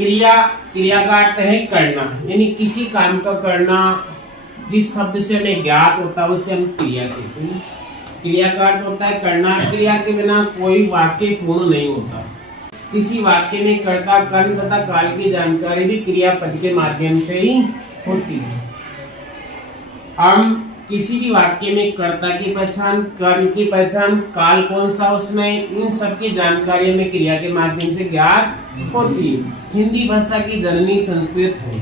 क्रिया क्रिया का अर्थ है करना, यानी किसी काम का करना जिस शब्द से हमें ज्ञात होता है उसे हम क्रिया कहते हैं। क्रिया का अर्थ होता है करना। क्रिया के बिना कोई वाक्य पूर्ण नहीं होता। किसी वाक्य में कर्ता, कर्म तथा काल की जानकारी भी क्रियापद के माध्यम से ही होती है। हम किसी भी वाक्य में कर्ता की पहचान, कर्म की पहचान, काल कौन सा उसमें, इन सब की जानकारी में क्रिया के माध्यम से ज्ञात होती है। हिंदी भाषा की जननी संस्कृत है।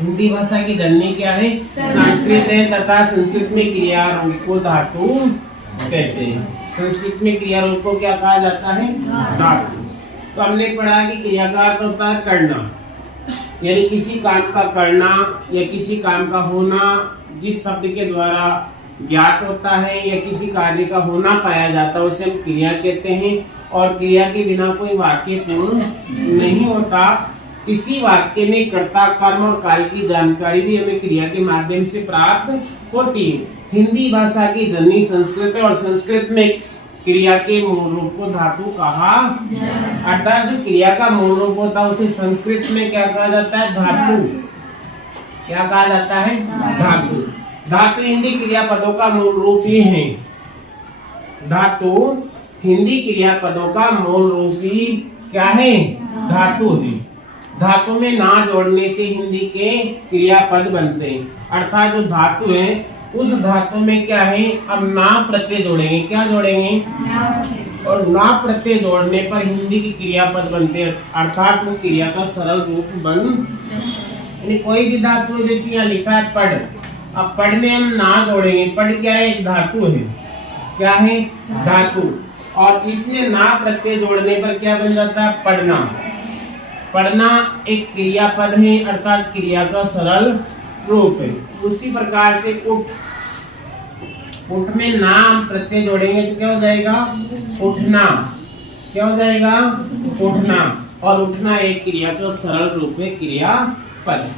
हिंदी भाषा की जननी क्या है? संस्कृत है, तथा संस्कृत में क्रिया रूप को धातु कहते हैं। संस्कृत में क्रिया रूप को क्या कहा जाता है? धातु। तो हमने पढ़ा कि क्रिया का अर्थ होता है करना, यानी किसी काम का करना या किसी काम का होना जिस शब्द के द्वारा ज्ञात होता है या किसी कार्य का होना पाया जाता है उसे हम क्रिया कहते हैं। और क्रिया के बिना कोई वाक्य पूर्ण नहीं होता। किसी वाक्य में कर्ता, कर्म और काल की जानकारी भी हमें क्रिया के माध्यम से प्राप्त होती है। हिंदी भाषा की जननी संस्कृत है और संस्कृत में क्रिया के मूल रूप को धातु कहा, अर्थात जो क्रिया का मूल रूप होता है उसे संस्कृत में क्या कहा जाता है? धातु। क्या कहा जाता है? धातु। धातु हिंदी क्रियापदों का मूल रूप ही है। धातु हिंदी क्रियापदों का मूल रूप ही क्या है? धातु है। धातु में ना जोड़ने से हिंदी के क्रियापद बनते हैं। अर्थात जो धातु है उस धातु में क्या है? अब ना प्रत्यय जोड़ेंगे। क्या जोड़ेंगे? और ना प्रत्यय जोड़ने पर हिंदी की क्रियापद बनते हैं, अर्थात वो क्रिया का सरल रूप बन, यानी कोई भी धातु है, जैसे यहाँ लिखा है पढ़। अब पढ़ में हम ना जोड़ेंगे। पढ़ क्या है? एक धातु है। क्या है? धातु। और इसमें ना प्रत्यय जोड़ने पर क्या बन जाता है? पढ़ना। पढ़ना एक क्रियापद है, अर्थात क्रिया का सरल रूप है। उसी प्रकार से उठ, उठ में नाम प्रत्यय जोड़ेंगे तो क्या हो जाएगा? उठना। क्या हो जाएगा? उठना। और उठना एक क्रिया का सरल रूप है, क्रियापद।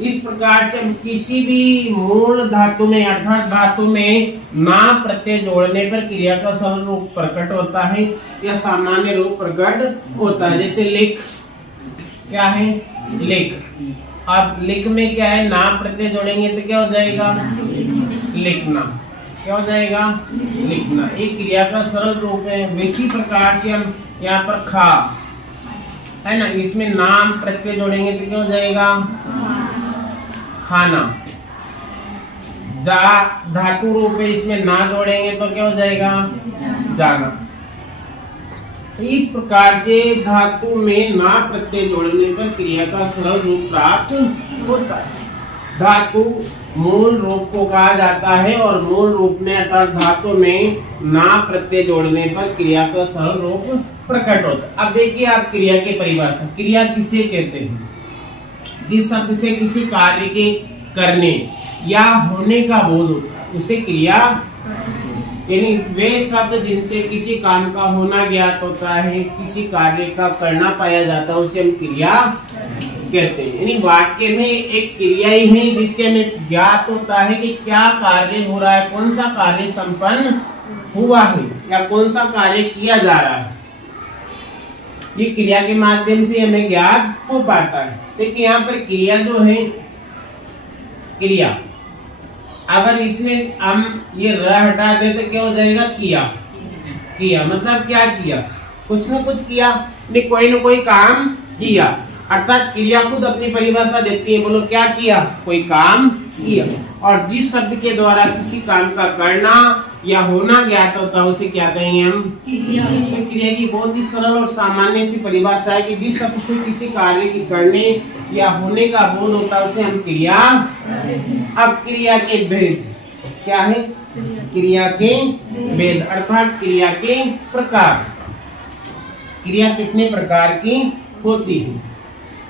इस प्रकार से हम किसी भी मूल धातु में अर्थात धातु में ना प्रत्यय जोड़ने पर क्रिया का सरल रूप प्रकट होता है या सामान्य रूप प्रकट होता है। जैसे लिख, क्या है? लिख। अब लिख में क्या है? ना प्रत्यय जोड़ेंगे तो क्या हो जाएगा? लिखना। क्या हो जाएगा? लिखना। एक क्रिया का सरल रूप है। इसी प्रकार से हम यहाँ पर खा है ना, इसमें नाम प्रत्यय जोड़ेंगे तो क्या हो जाएगा? खाना। जा धातु रूप है, इसमें ना जोड़ेंगे तो क्या हो जाएगा? जाना। इस प्रकार से धातु में ना प्रत्यय जोड़ने पर क्रिया का सरल रूप प्राप्त होता है। धातु मूल रूप को कहा जाता है और मूल रूप में अर्थात धातु में ना प्रत्यय जोड़ने पर क्रिया का सरल रूप प्रकट होता है। अब देखिए आप क्रिया की परिभाषा। क्रिया किसे कहते हैं? जिस शब्द से किसी कार्य के करने या होने का बोध होता है उसे क्रिया, यानी वे शब्द जिनसे किसी काम का होना ज्ञात होता है, किसी कार्य का करना पाया जाता है उसे हम क्रिया कहते हैं। यानी वाक्य में एक क्रिया ही है जिससे हमें ज्ञात होता है कि क्या कार्य हो रहा है, कौन सा कार्य संपन्न हुआ है या कौन सा कार्य किया जा रहा है। ये क्रिया के माध्यम से हमें ज्ञात हो पाता है। देखिए यहाँ पर क्रिया जो है, क्रिया अगर इसमें हम ये र हटा दे तो क्या हो जाएगा? किया। किया मतलब क्या किया? कुछ न कुछ किया, कोई न कोई काम किया। अर्थात क्रिया खुद अपनी परिभाषा देती है। बोलो क्या किया? कोई काम किया। और जिस शब्द के द्वारा किसी काम का करना या होना ज्ञात होता है उसे क्या कहेंगे हम? क्रिया की बहुत ही सरल और सामान्य सी परिभाषा है कि जिस शब्द से किसी कार्य की करने या होने का बोध होता है उसे हम क्रिया। अब क्रिया के भेद क्या है? क्रिया के भेद अर्थात क्रिया के प्रकार। क्रिया कितने प्रकार की होती है?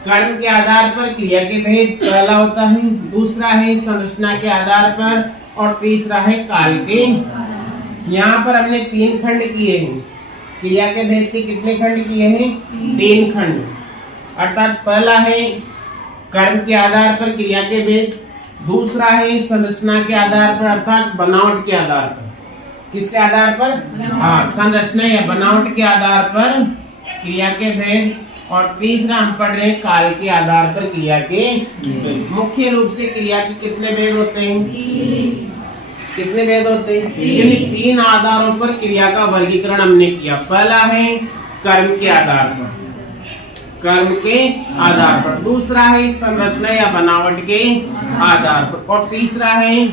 कर्म के आधार पर क्रिया के भेद पहला होता है, दूसरा है संरचना के आधार पर और तीसरा है काल के। यहाँ पर हमने 3 खंड किए हैं। क्रिया के भेद के कितने खंड किए हैं? 3 खंड। अर्थात पहला है कर्म के आधार पर क्रिया के भेद, दूसरा है संरचना के आधार पर अर्थात बनावट के आधार पर। किसके आधार पर? हाँ, संरचना या बनावट के आधार पर क्रिया के भेद। और तीसरा हम पढ़ रहे हैं काल के आधार पर क्रिया के मुख्य रूप से क्रिया के कितने भेद होते हैं? कितने भेद होते हैं? यानी 3 आधारों पर क्रिया का वर्गीकरण हमने किया। पहला है कर्म के आधार पर, कर्म के आधार पर। दूसरा है संरचना या बनावट के आधार पर, और तीसरा है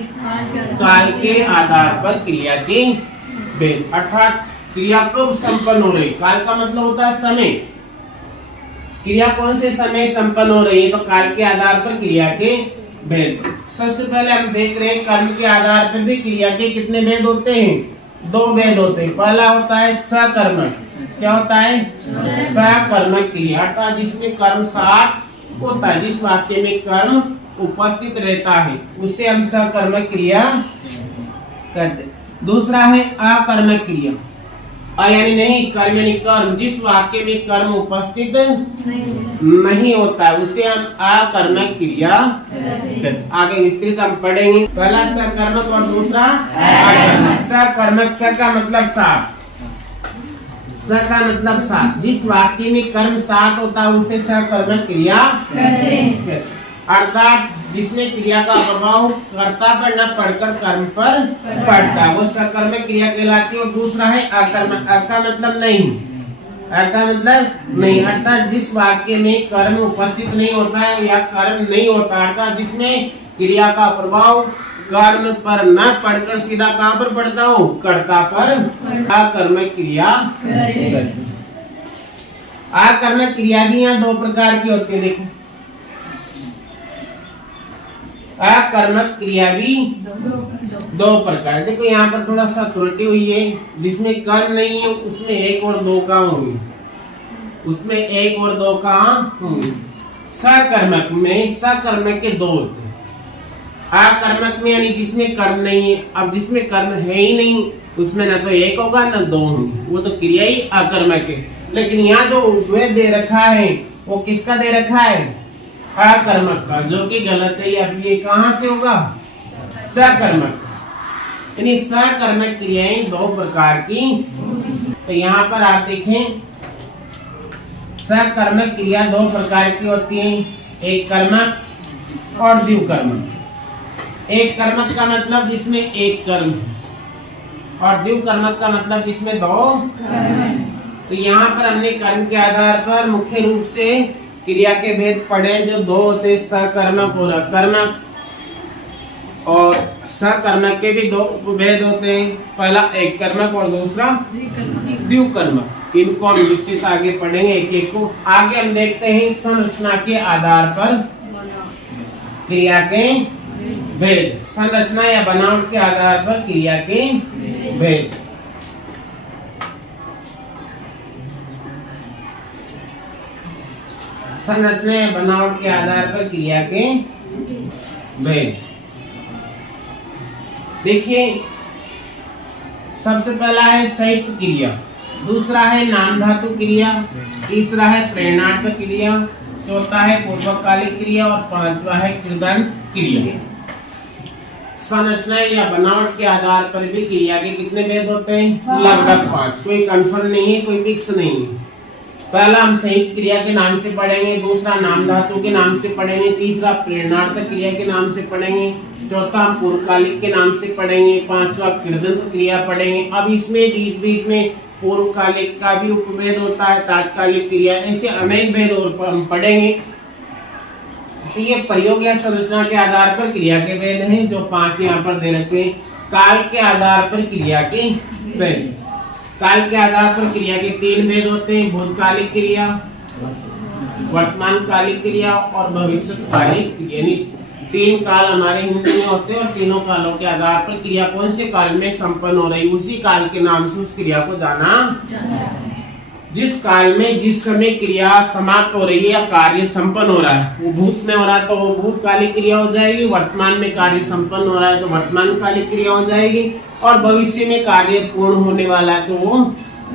काल के आधार पर क्रिया के भेद। अर्थात क्रिया कब संपन्न हो रही, काल का मतलब होता है समय, क्रिया कौन से समय संपन्न हो रही है, तो काल के आधार पर क्रिया के भेद। सबसे पहले हम देख रहे हैं कर्म के आधार पर भी क्रिया के कितने भेद होते हैं? 2 भेद होते हैं। पहला होता है सकर्मक। क्या होता है? सकर्मक क्रिया, अर्थात जिसमें कर्म साथ होता है, जिस वाक्य में कर्म उपस्थित रहता है उसे हम सकर्मक क्रिया कहते हैं। दूसरा है अकर्मक क्रिया, यानी नहीं कर्म यानी कर्म, जिस वाक्य में कर्म उपस्थित नहीं होता है उसे हम अकर्मक क्रिया। आगे विस्तृत हम पढ़ेंगे। पहला सकर्मक और दूसरा अकर्मक। सकर्मक, स का मतलब साथ, स का मतलब साथ, जिस वाक्य में कर्म साथ होता है उसे सकर्मक क्रिया कहते हैं। अर्थात जिसमें क्रिया का प्रभाव कर्ता पर न पड़कर कर्म पर पड़ता है वो सकर्मक क्रिया कहलाती है। और दूसरा है अकर्मक। अ का मतलब नहीं, अ का मतलब नहीं, अर्थात जिस वाक्य में कर्म उपस्थित नहीं होता है या कर्म नहीं होता, अर्थात जिसमें क्रिया का प्रभाव कर्म पर न पड़कर सीधा कहाँ पर पड़ता हो? कर्ता पर। अकर्मक क्रिया। अकर्मक क्रिया भी यहाँ 2 प्रकार की होती है। देखो अकर्मक क्रिया भी 2 प्रकार। देखो यहाँ पर थोड़ा सा त्रुटि हुई है, जिसमें कर्म नहीं है उसमें 1 और 2 का होंगे, उसमें 1 और 2 का होंगे। सकर्मक में सकर्मक के 2 होते हैं। अकर्मक में यानी जिसमें कर्म नहीं है। अब जिसमें कर्म है ही नहीं उसमें न तो 1 होगा न 2 होंगे, वो तो क्रिया ही अकर्मक है। लेकिन यहाँ जो उपवेद दे रखा है वो किसका दे रखा है? अकर्मक का, जो कि गलत है। अब ये कहाँ से होगा? सकर्मक। यानी सकर्मक क्रियाएं 2 प्रकार की। तो यहाँ पर आप देखें सकर्मक क्रिया 2 प्रकार की होती है, एक कर्मक और द्विकर्मक। एक कर्मक का मतलब जिसमें 1 कर्म और द्विकर्मक का मतलब जिसमें 2 कर्म। तो यहाँ पर हमने कर्म के आधार पर मुख्य रूप से क्रिया के भेद पढ़े, जो 2 होते हैं, सकर्मक और अकर्मक। और सकर्मक के भी 2 भेद होते हैं, पहला एक कर्मक और दूसरा द्विकर्मक। इनको हम विस्तृत आगे पढ़ेंगे एक एक को। आगे हम देखते हैं संरचना के आधार पर क्रिया के भेद। संरचना या बनावट के आधार पर क्रिया के भेद। संरचना या बनावट के आधार पर क्रिया के भेद। देखिए सबसे पहला है संयुक्त क्रिया, दूसरा है नाम धातु क्रिया, तीसरा है प्रेरणार्थ क्रिया, चौथा है पूर्वकालिक क्रिया और 5वां है कृदंत क्रिया। संरचना या बनावट के आधार पर भी क्रिया के कितने भेद होते हैं? लगभग 5। कोई कंफर्म नहीं है, कोई फिक्स नहीं है। पहला हम संयुक्त क्रिया के नाम से पढ़ेंगे, दूसरा नाम धातु के नाम से पढ़ेंगे, तीसरा प्रेरणार्थ क्रिया के नाम से पढ़ेंगे, चौथा हम पूर्वकालिक के नाम से पढ़ेंगे, 5वां कृदंत क्रिया पढ़ेंगे। अब इसमें बीच बीच में पूर्वकालिक का भी उपभेद होता है, तात्कालिक क्रिया, ऐसे अनेक भेद और हम पढ़ेंगे। तो ये प्रयोग या संरचना के आधार पर क्रिया के भेद हैं, जो 5 यहाँ पर दे रखे हैं। काल के आधार पर क्रिया के भेद। काल के आधार पर क्रिया के 3 भेद होते हैं, भूतकालिक क्रिया, वर्तमान कालिक क्रिया और भविष्यकालिक क्रिया। यानी 3 काल हमारे हिंदी में होते हैं और तीनों कालों के आधार पर क्रिया कौन से काल में संपन्न हो रही, उसी काल के नाम से उस क्रिया को जाना। जिस काल में जिस समय क्रिया समाप्त हो रही है या कार्य संपन्न हो रहा है, वो भूत में हो रहा है तो वो भूतकालिक क्रिया हो जाएगी, वर्तमान में कार्य संपन्न हो रहा है तो वर्तमान कालिक क्रिया हो जाएगी, और भविष्य में कार्य पूर्ण होने वाला है तो वो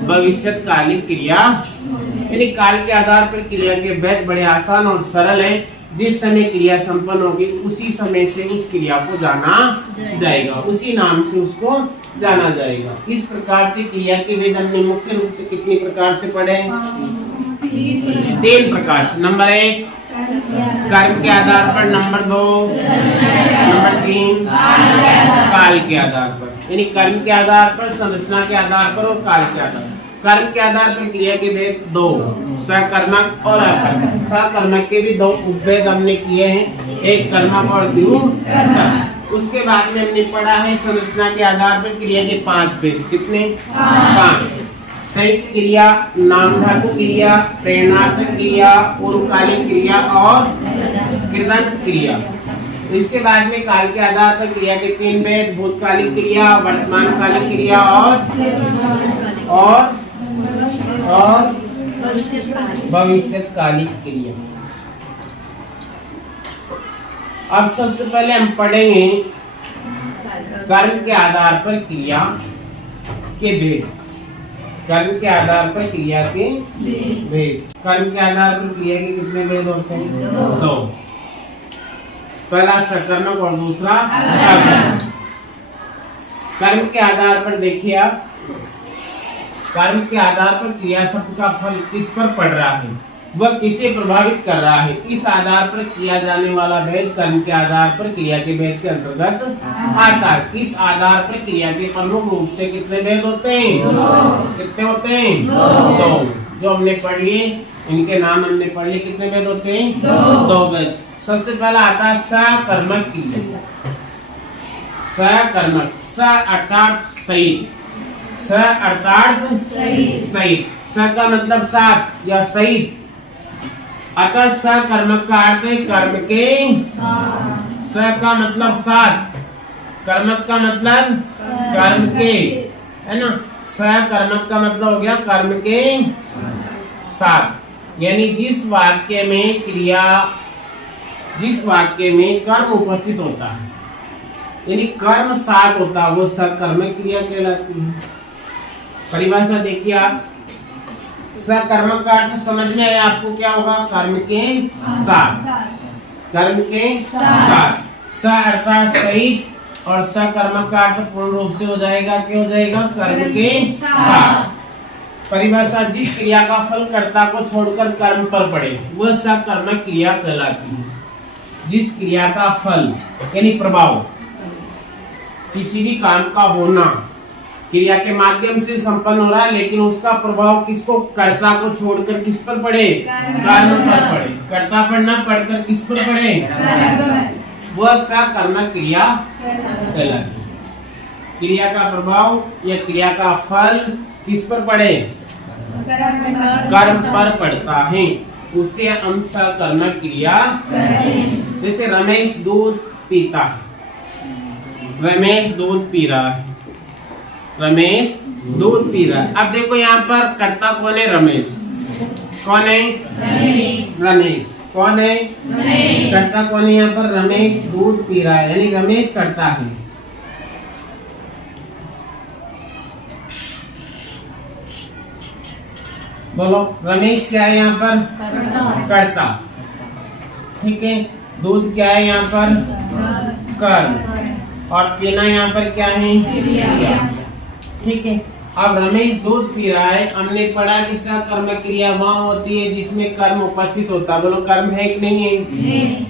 भविष्यकालिक क्रिया। यानी काल के आधार पर क्रिया के भेद बड़े आसान और सरल है। जिस समय क्रिया संपन्न होगी उसी समय से उस क्रिया को जाना जाएगा, उसी नाम से उसको जाना जाएगा। इस प्रकार से क्रिया के भेद हमने मुख्य रूप से कितनी प्रकार से पढ़े? तीन प्रकार से। नंबर 1 कर्म के आधार पर, नंबर 2, नंबर 3 काल के आधार पर। यानी कर्म के आधार पर, संरचना के आधार पर और काल के आधार पर। कर्म के आधार पर क्रिया के भेद 2, सकर्मक और अकर्मक। सकर्मक के भी 2 उपभेद हमने किए हैं, एक कर्मक और द्विकर्मक। उसके बाद में हमने पढ़ा है संरचना के आधार पर क्रिया के 5 भेद। कितने? 5। संयुक्त क्रिया, नाम धातु क्रिया, प्रेरणार्थक क्रिया, पूर्वकालिक क्रिया और कृदंत क्रिया। इसके बाद में काल के आधार पर क्रिया के 3 भेद, भूतकालिक क्रिया, वर्तमानकालिक क्रिया और भविष्यकालिक क्रिया। अब सबसे पहले हम पढ़ेंगे कर्म के आधार पर क्रिया के भेद। कर्म के आधार पर क्रिया के भेद। कर्म के आधार पर क्रिया के कितने भेद होते हैं? 2। पहला सकर्मक और दूसरा अकर्मक। कर्म के आधार पर देखिए आप, कर्म के आधार पर क्रिया शब्द का फल किस पर पड़ रहा है, वह किसे प्रभावित कर रहा है, इस आधार पर किया जाने वाला भेद कर्म के आधार पर क्रिया के भेद के अंतर्गत आता है। इस आधार पर क्रिया के प्रमुख रूप से कितने भेद होते हैं? 2। कितने होते हैं? 2। जो हमने पढ़ लिए, इनके नाम हमने पढ़ लिए। कितने भेद होते हैं? 2 भेद। सबसे पहला आता है सकर्मक क्रिया। सकर्मक, स अर्थात सही, स अर्थात सही, स का मतलब साथ या सही। अतः सकर्मक का अर्थ है कर्म के, स का मतलब साथ, कर्मक का मतलब कर्म के, है ना। सकर्मक का मतलब हो गया कर्म के साथ। यानी जिस वाक्य में कर्म उपस्थित होता है, यानी कर्म साथ होता है, वो सकर्मक क्रिया कहलाती है। परिभाषा देखिए आप, सकर्मक का अर्थ समझ में आया आपको? क्या होगा? कर्म के साथ, कर्म के साथ। स अर्थात सही और सकर्मक का अर्थ पूर्ण रूप से हो जाएगा, क्या हो जाएगा? कर्म के साथ। परिभाषा, जिस क्रिया का फल कर्ता को छोड़कर कर्म पर पड़े वह सकर्मक क्रिया कहलाती है। जिस क्रिया का फल यानी प्रभाव, किसी भी काम का होना क्रिया के माध्यम से संपन्न हो रहा है, लेकिन उसका प्रभाव किसको? कर्ता को छोड़कर किस पर पड़े? कर्म पर पड़े। कर्ता पर न पड़कर किस पर पड़े? वह सकर्मक क्रिया कहलाती है। क्रिया का प्रभाव या क्रिया का फल किस पर पड़े? कर्म पर पड़ता है, उसे हम सकर्मक क्रिया। जैसे रमेश दूध पीता है, रमेश दूध पी रहा है, रमेश दूध पी रहा है। अब देखो यहाँ पर कर्ता कौन है? रमेश। कौन है? रमेश। कौन है? कर्ता कौन है यहाँ पर? रमेश दूध पी रहा है, यानी रमेश कर्ता है। बोलो, रमेश क्या है यहाँ पर? कर्ता। ठीक है। दूध क्या है यहाँ पर? कर्म। और पीना यहाँ पर क्या है? क्रिया। ठीक है। अब रमेश दूध पी रहा है, हमने पढ़ा कि सकर्मक क्रिया वहाँ होती है जिसमें कर्म उपस्थित होता है। बोलो, कर्म है कि नहीं है?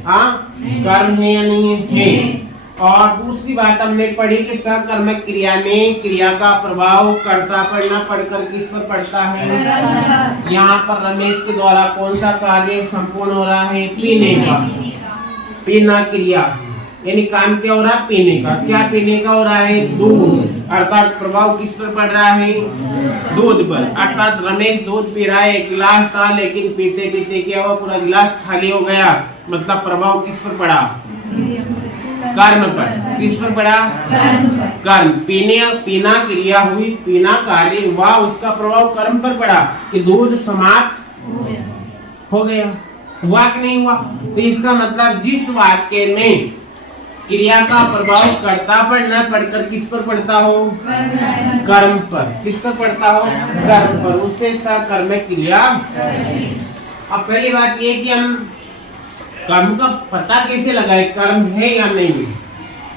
हाँ, कर्म है या नहीं है? और दूसरी बात हमने पढ़ी कि सकर्मक क्रिया में क्रिया का प्रभाव कर्ता पर न पड़कर किस पर पड़ता है? यहाँ पर रमेश के द्वारा कौन सा कार्य संपूर्ण हो रहा है? पीने का। पीना क्रिया, यानी काम क्या हो रहा है? पीने का। क्या पीने का हो रहा है? दूध। अर्थात प्रभाव किस पर पड़ रहा है? दूध पर। अर्थात रमेश दूध पी रहा है, एक गिलास था, लेकिन पीते पीते क्या हुआ? पूरा गिलास खाली हो गया। मतलब प्रभाव किस पर पड़ा? कर्म पर। किस पर पड़ा? कर्म। पीना क्रिया हुई, पीना कार्य हुआ, उसका प्रभाव कर्म पर पड़ा कि दूध समाप्त हो गया। हुआ कि नहीं हुआ? तो इसका मतलब जिस वाक्य में क्रिया का प्रभाव कर्ता पर न पड़कर किस पर पड़ता हो? कर्म पर। किस पर पड़ता हो? कर्म पर, उसे सकर्मक क्रिया। अब पहली बात ये कि हम कर्म का पता कैसे लगाए? कर्म है या नहीं है?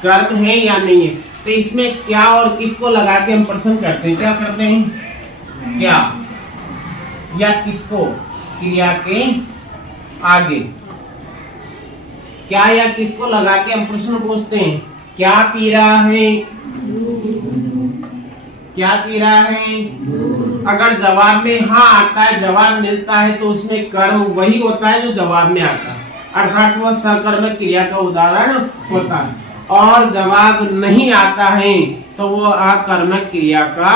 कर्म है या नहीं है? तो इसमें क्या और किसको लगा के हम प्रश्न करते हैं। क्या करते हैं? क्या या किसको? क्रिया के आगे क्या या किसको लगा के हम प्रश्न पूछते हैं। क्या पी रहा है, क्या पी रहा है। अगर जवाब में हाँ आता है, जवाब मिलता है, तो उसमें कर्म वही होता है जो जवाब में आता है, अर्थात वह सकर्मक क्रिया का उदाहरण होता है। और जवाब नहीं आता है तो वो अकर्मक क्रिया का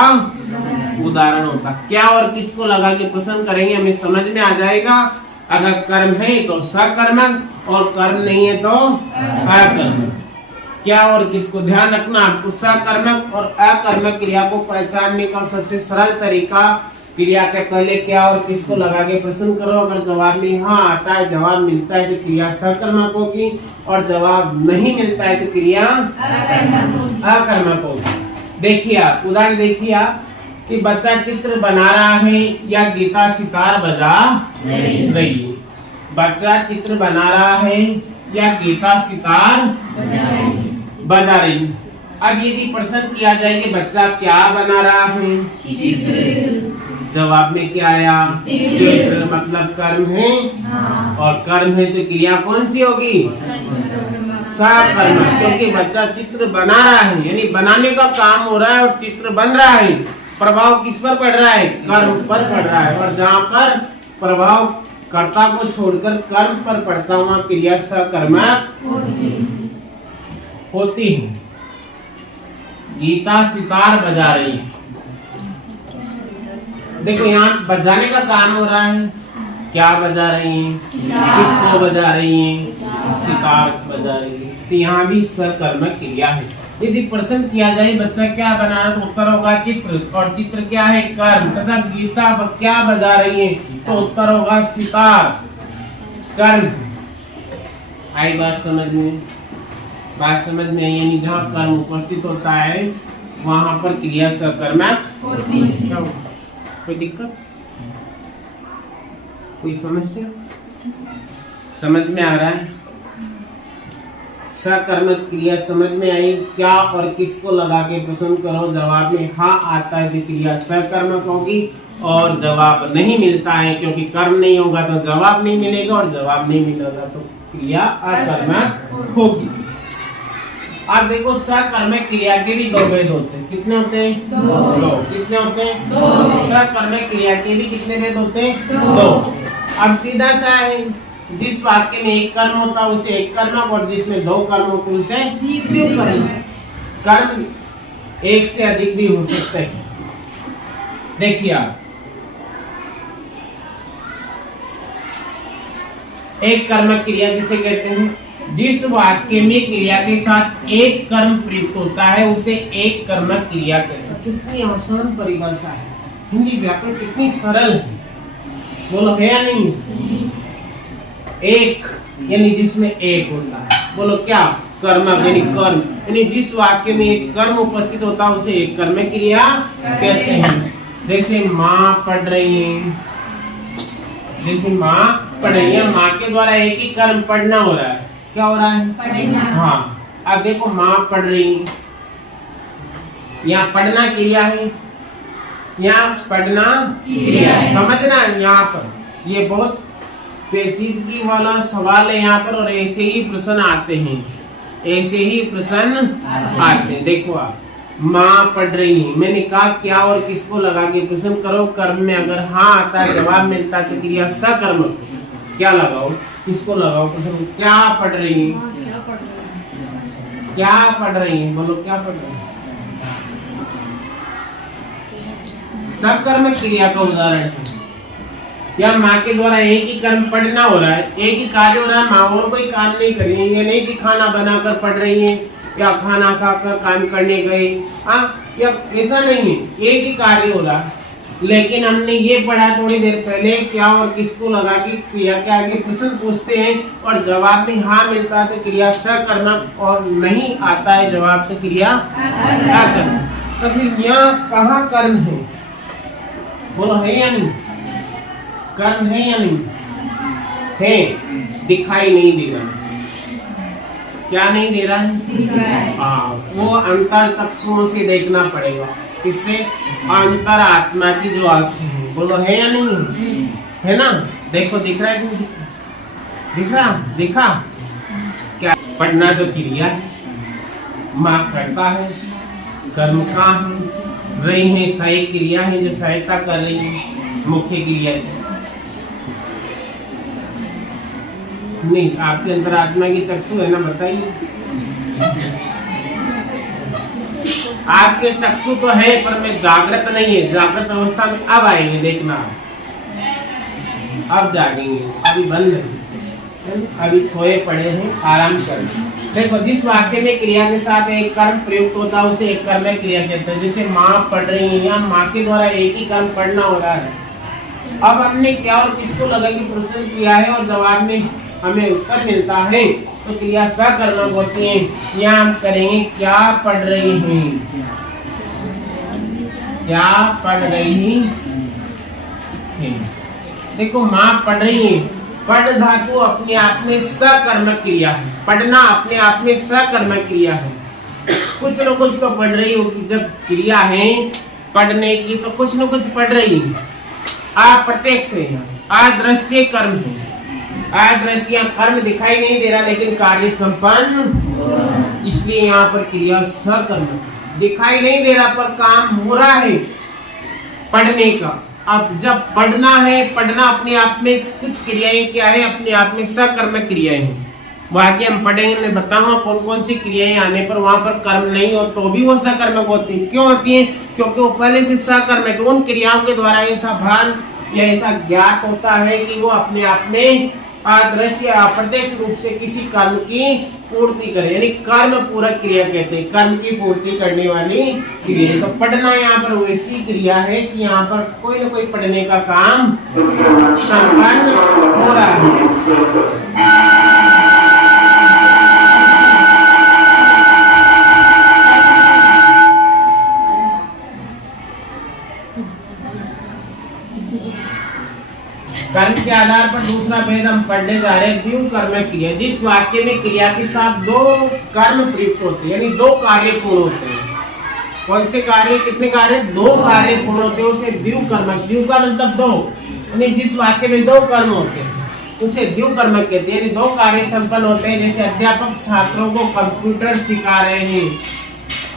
उदाहरण होता है। क्या और किसको लगा के प्रश्न करेंगे, हमें समझ में आ जाएगा। अगर कर्म है तो सकर्मक और कर्म नहीं है तो अकर्मक। क्या और किसको ध्यान रखना, आपको सकर्मक और अकर्मक क्रिया को पहचानने का सबसे सरल तरीका, क्रिया के पहले क्या और किसको लगा के प्रश्न करो। अगर जवाब में हाँ आता है, जवाब मिलता है तो क्रिया सकर्मक होगी, और जवाब नहीं मिलता है तो क्रिया अकर्मक होगी। देखिए आप उदाहरण देखिए आप कि बच्चा चित्र बना रहा है या गीता सितार बजा रही है। बच्चा चित्र बना रहा है या गीता सितार बजा रही है। अब यदि प्रश्न किया जाए कि बच्चा क्या बना रहा है, जवाब में क्या आया, चित्र, मतलब कर्म है, और कर्म है तो क्रिया कौन सी होगी, सकर्मक। क्योंकि बच्चा चित्र बना रहा है, यानी बनाने का काम हो रहा है और चित्र बन रहा है, प्रभाव किस पर पड़ रहा है, कर्म पर पड़ रहा है। और जहाँ पर प्रभाव कर्ता को छोड़कर कर्म पर पड़ता हुआ क्रिया सकर्मक होती है। गीता सितार बजा रही है, देखो यहाँ बजाने का काम हो रहा है, क्या बजा रही है, किसको बजा रही है, सितार बजा रही है, तो यहाँ भी सकर्मक क्रिया है। यदि प्रश्न किया जाए बच्चा क्या बना रहा है तो उत्तर होगा चित्र, और चित्र क्या है, कर्म, तथा गीता क्या बजा रही है तो उत्तर होगा सितार, कर्म। आई बात समझ में, बात समझ में आई, यानी जहाँ कर्म उपस्थित होता है वहां पर क्रिया सकर्मक होती है। कोई दिक्कत, कोई समस्या, समझ में आ रहा है। सकर्मक क्रिया समझ में आई। क्या और किसको लगा के प्रश्न करो, जवाब में हाँ आता है तो क्रिया सकर्मक होगी, और जवाब नहीं मिलता है क्योंकि कर्म नहीं होगा तो जवाब नहीं मिलेगा, और जवाब नहीं मिलेगा तो क्रिया अकर्मक होगी। अब देखो सकर्मक क्रिया के भी दो भेद होते हैं, कितने होते हैं, दो। कितने होते हैं, दो। सकर्मक क्रिया के भी कितने भेद होते हैं, दो। अब सीधा सा है, जिस वाक्य में एक कर्म होता है उसे एक कर्मक, और जिसमें दो कर्म होते हैं उसे द्विकर्मक। कर्म एक से अधिक भी हो सकते हैं। देखिए आप, एक कर्मक क्रिया किसे कहते हैं, जिस वाक्य में क्रिया के साथ एक कर्म प्रयुक्त होता है उसे एक कर्मक क्रिया कहते हैं। कितनी आसान परिभाषा है, हिंदी व्याकरण कितनी सरल है, बोलो है या नहीं। एक यानी जिसमें एक होता है, बोलो क्या, कर्मक यानी कर्म, यानी जिस वाक्य में एक कर्म उपस्थित होता है उसे एक कर्मक क्रिया कहते हैं। जैसे माँ पढ़ रही है, जैसे माँ पढ़ रही है, माँ के द्वारा एक ही कर्म पढ़ना हो रहा है, क्या हो रहा है, पढ़ना। हाँ, अब देखो माँ पढ़ रही है, यहाँ पढ़ना क्रिया है, यहाँ पढ़ना क्रिया है। समझना यहाँ पर ये बहुत पेचीदगी वाला सवाल है यहाँ पर, और ऐसे ही प्रश्न आते हैं, ऐसे ही प्रश्न आते हैं। देखो आप, माँ पढ़ रही है, मैंने कहा क्या और किसको लगा के प्रश्न करो। कर्म में अगर हाँ आता है, जवाब मिलता है तो क्रिया सकर्मक। क्या लगाओ, किसको लगाओ प्रश्न, क्या पढ़ रही है, क्या पढ़ रही है, बोलो क्या पढ़ रही है। सकर्मक क्रिया का उदाहरण है, या माँ के द्वारा एक ही कर्म पढ़ना हो रहा है, एक ही कार्य हो रहा है, माँ और कोई काम नहीं कर रही है, ये नहीं कि खाना बनाकर पढ़ रही है या खाना खाकर काम करने गए, हाँ, या ऐसा नहीं है, एक ही कार्य हो रहा है। लेकिन हमने ये पढ़ा थोड़ी देर पहले, क्या और किसको लगा के क्रिया के आगे प्रश्न पूछते हैं और जवाब में हाँ मिलता है तो क्रिया सकर्मक, और नहीं आता है जवाब तो क्रिया अकर्मक। तो फिर यहाँ कहाँ कर्म है, बोलो है या नहीं, कर्म है या नहीं है, दिखाई नहीं दे रहा, क्या नहीं दे रहा है, हाँ, वो अंतर चक्षुओं से देखना पड़ेगा, किससे, अंतर आत्मा की जो आंखें हैं, बोलो है या नहीं है ना। देखो दिख रहा है कि नहीं? दिख रहा? देखा क्या? पढ़ना तो क्रिया है, माँ करता है, कर्म कहाँ है, रही है सहायक क्रिया है जो सहायता कर रही है मुख्य क्रिया है। नहीं, आपके अंदर आत्मा की चक्षु है ना, बताइए। आपके चक्षु तो है पर मैं जागृत नहीं है, जागृत अवस्था में अब आएंगे, देखना अब जागेंगे, अभी बंद है, अभी सोए पड़े हैं, आराम करें। देखो जिस वाक्य में क्रिया के साथ एक कर्म प्रयुक्त होता है उसे एक कर्म में क्रिया कहते हैं। जैसे माँ पढ़ रही है या माँ के द्वारा एक ही कर्म पढ़ना हो रहा है। अब हमने क्या और किसको लगा कि प्रश्न किया है और जवाब में हमें उत्तर मिलता है तो क्रिया सकर्मक होती है। यहाँ हम करेंगे क्या पढ़ रही हैं, क्या पढ़ रही हैं। देखो माँ पढ़ रही है, पढ़ धातु अपने आप में सकर्मक क्रिया है, पढ़ना अपने आप में सकर्मक क्रिया है। कुछ न कुछ तो पढ़ रही होगी, जब क्रिया है पढ़ने की तो कुछ न कुछ पढ़ रही है। अप्रत्यक्ष है, अदृश्य कर्म है, अदृश्य कर्म दिखाई नहीं दे रहा लेकिन कार्य संपन्न, इसलिए यहाँ पर क्रिया सकर्मक दिखाई नहीं दे रहा पर काम हो रहा है पढ़ने का। अब जब पढ़ना है, पढ़ना अपने आप में कुछ क्रियाएं क्या है, अपने आप में सकर्मक क्रियाएं हैं। बाकी हम पढ़ेंगे, मैं बताऊंगा कौन कौन सी क्रियाएं आने पर वहां पर कर्म नहीं हो तो भी वो सकर्मक होती है। क्यों होती है? क्योंकि वो पहले से सकर्मक, उन क्रियाओं के द्वारा ऐसा भान या ऐसा ज्ञात होता है कि वो अपने आप में अदृश्य अप्रत्यक्ष रूप से किसी कर्म की पूर्ति करे, यानी कर्म पूरक क्रिया कहते हैं, कर्म की पूर्ति करने वाली क्रिया। तो पढ़ना यहाँ पर वैसी क्रिया है कि यहाँ पर कोई न कोई पढ़ने का काम संपन्न हो रहा है। कर्म के आधार पर दूसरा भेद हम पढ़ने जा रहे हैं, द्विव कर्म क्रिया। जिस वाक्य में क्रिया के साथ दो कर्म प्रयुक्त होते हैं, यानी दो कार्य पूर्ण होते हैं। कौन से कार्य, कितने कार्य? दो कार्य पूर्ण होते हैं, उसे द्विव कर्म। द्विव का मतलब दो, यानी जिस वाक्य में दो कर्म होते हैं उसे द्विव कर्म कहते हैं, यानी दो कार्य संपन्न होते हैं। जैसे अध्यापक छात्रों को कंप्यूटर सिखा रहे हैं,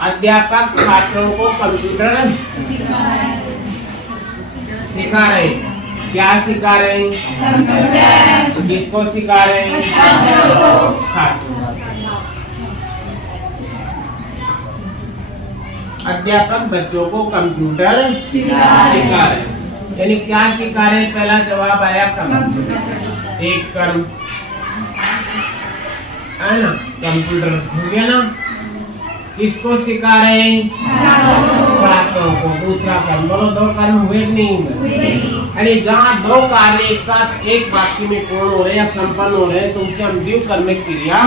अध्यापक छात्रों को कंप्यूटर सिखा रहे हैं। क्या सिखा रहे हैं? किसको सिखा रहे हैं? छात्रों। अध्यापक बच्चों को कंप्यूटर सिखा रहे हैं, यानी क्या सिखा रहे हैं? पहला जवाब आया कंप्यूटर, एक कर्म है ना, कंप्यूटर हो गया ना। किसको सिखा रहे हैं? छात्रों को। दूसरा कर्म, बोलो दो कर्म हुए नहीं हुए? यानी जहाँ दो कार्य एक साथ एक वाक्य में पूर्ण हो रहे या संपन्न हो रहे हैं तो उसे हम द्विव कर्मक क्रिया।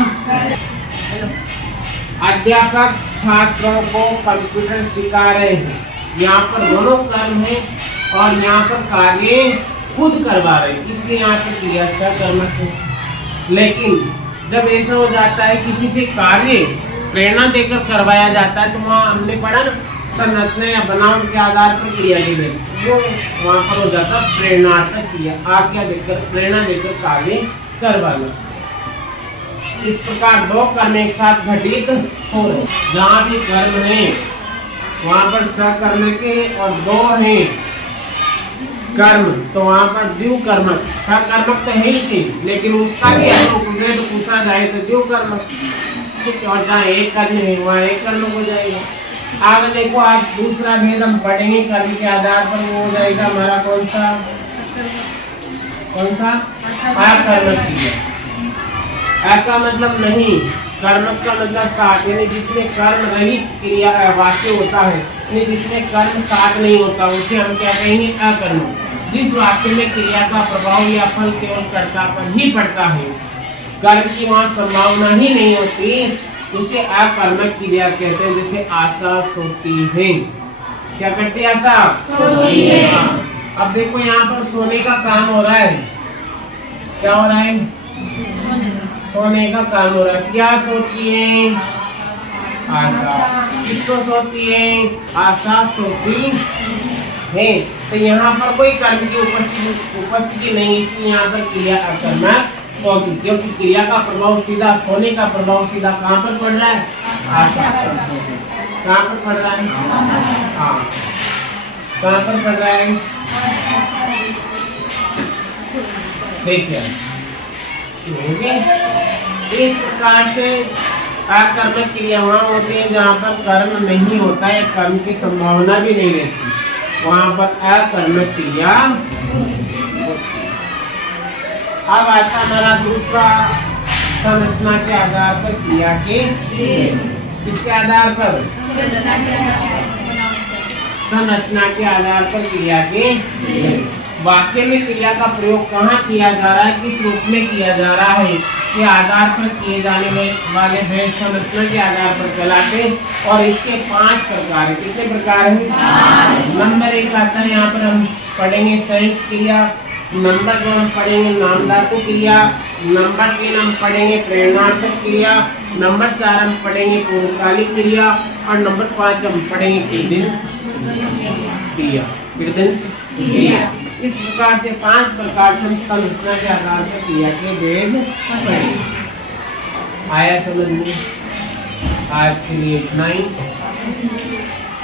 अध्यापक छात्रों को कंप्यूटर सिखा रहे हैं, यहाँ पर दोनों कर्म है और यहाँ पर कार्य खुद करवा रहे हैं, इसलिए यहाँ पर क्रिया सकर्मक है। लेकिन जब ऐसा हो जाता है किसी से कार्य प्रेरणा देकर करवाया जाता है तो वहाँ हमने पढ़ा ना, संरचना या बनावट के आधार पर क्रिया दी गई, वो वहाँ पर हो जाता प्रेरणार्थक क्रिया, आज्ञा देकर प्रेरणा देकर कार्य करवाना। इस प्रकार दो कर्म एक साथ घटित हो रहे, जहाँ भी कर्म है वहाँ पर सकर्म के और दो हैं कर्म तो वहाँ पर द्विव कर्मक। सकर्मक तो है ही से, लेकिन उसका भी अगर पूछा जाए तो द्विव कर्मक, और जहाँ एक कर्म है वहाँ एक कर्म हो जाएगा। आगे देखो आप दूसरा भेद हम पढ़ेंगे कर्म के आधार पर, वो हो जाएगा हमारा कौन सा अकर्मक क्रिया। का मतलब नहीं, कर्मक का मतलब साथ, यानी जिसमें कर्म रहित क्रिया वाक्य होता है, यानी जिसमें कर्म साथ नहीं होता उसे हम क्या कहेंगे? अकर्मक। जिस वाक्य में क्रिया का प्रभाव या फल केवल कर्ता पर ही पड़ता है, कर्म की वहाँ संभावना ही नहीं होती, उसे अकर्मक क्रिया कहते हैं। जैसे आशा सोती है, क्या करती है? आशा सोती है। अब देखो यहाँ पर सोने का काम हो रहा है, क्या हो रहा है? सोने का काम हो रहा है। क्या सोती है? आशा। किसको सोती है? आशा सोती है, तो यहाँ पर कोई कर्म की उपस्थिति नहीं, इसलिए यहाँ पर क्रिया अकर्मक होगी, क्योंकि क्रिया का प्रभाव सीधा, सोने का प्रभाव सीधा कहाँ पर पड़ रहा है? आशा पर। कहाँ पर पड़ रहा है? हाँ, कहाँ पर पड़ रहा है? देखिए, इस प्रकार से अकर्मक क्रिया वहाँ होती है जहाँ पर कर्म नहीं होता है, कर्म की संभावना भी नहीं रहती, वहाँ पर अकर्मक क्रिया होती है। अब आता हमारा दूसरा संरचना के आधार पर क्रिया के, किसके आधार पर? संरचना के आधार पर क्रिया के। वाक्य में क्रिया का प्रयोग कहाँ किया जा रहा है, किस रूप में किया जा रहा है, के आधार पर किए जाने वाले भेद संरचना के आधार पर कहलाते, और इसके 5 प्रकार है। कितने प्रकार हैं? नंबर 1 आता है, यहाँ पर हम पढ़ेंगे संयुक्त क्रिया, नंबर 2 हम पढ़ेंगे नामधातु क्रिया, नंबर 3 हम पढ़ेंगे प्रेरणार्थक क्रिया, नंबर 4 हम पढ़ेंगे पूर्वकालिक क्रिया, और नंबर 5 हम पढ़ेंगे कृदंत क्रिया। कृदंत क्रिया। इस प्रकार से 5 प्रकार से हम संरचना के आधार पर क्रिया के भेद पढ़ेंगे। आया समझ में? आज के लिए इतना ही।